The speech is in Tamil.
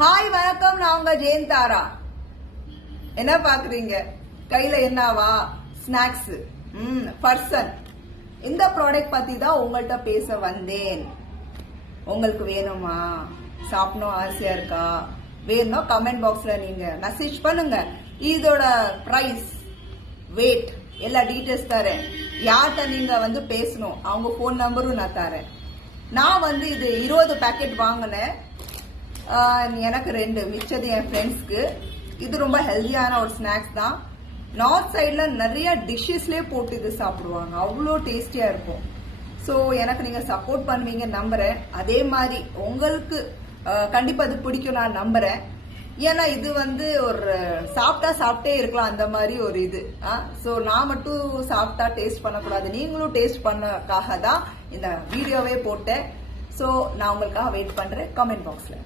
ஹாய் வணக்கம், நான் உங்க ஜெயந்தாரா. என்ன பாக்குறீங்க? கையில என்னவா? Snacks, person. இந்த ப்ராடக்ட் பத்தி தான் உங்கள்கிட்ட பேச வந்தேன். உங்களுக்கு வேணுமா? சாப்பிடணும் ஆசையா இருக்கா? வேணும்னா கமெண்ட் பாக்ஸ்ல நீங்க மெசேஜ் பண்ணுங்க. இதோட பிரைஸ், வெயிட், எல்லா டீடைல்ஸ் தரேன். யார்கிட்ட நீங்க பேசணும் அவங்க போன் நம்பரும் நான் தரேன். நான் இது 20 பேக்கெட் வாங்கினேன். எனக்கு 2, மிச்சது என் ஃப்ரெண்ட்ஸ்க்கு. இது ரொம்ப ஹெல்தியான ஒரு ஸ்நாக்ஸ் தான். நார்த் சைட்ல நிறைய டிஷ்ஷஸ்லயே போட்டு இது சாப்பிடுவாங்க, அவ்வளோ டேஸ்டியா இருக்கும். ஸோ எனக்கு நீங்க சப்போர்ட் பண்ணுவீங்க நம்புறேன். அதே மாதிரி உங்களுக்கு கண்டிப்பா இது பிடிக்கும் நான் நம்புறேன். ஏன்னா இது ஒரு சாப்பிட்டே இருக்கலாம் அந்த மாதிரி ஒரு இது. ஸோ நான் மட்டும் சாப்பிட்டா டேஸ்ட் பண்ணக்கூடாது, நீங்களும் டேஸ்ட் பண்ணக்காக தான் இந்த வீடியோவே போட்டேன். ஸோ நான் உங்களுக்காக வெயிட் பண்றேன் கமெண்ட் பாக்ஸ்ல.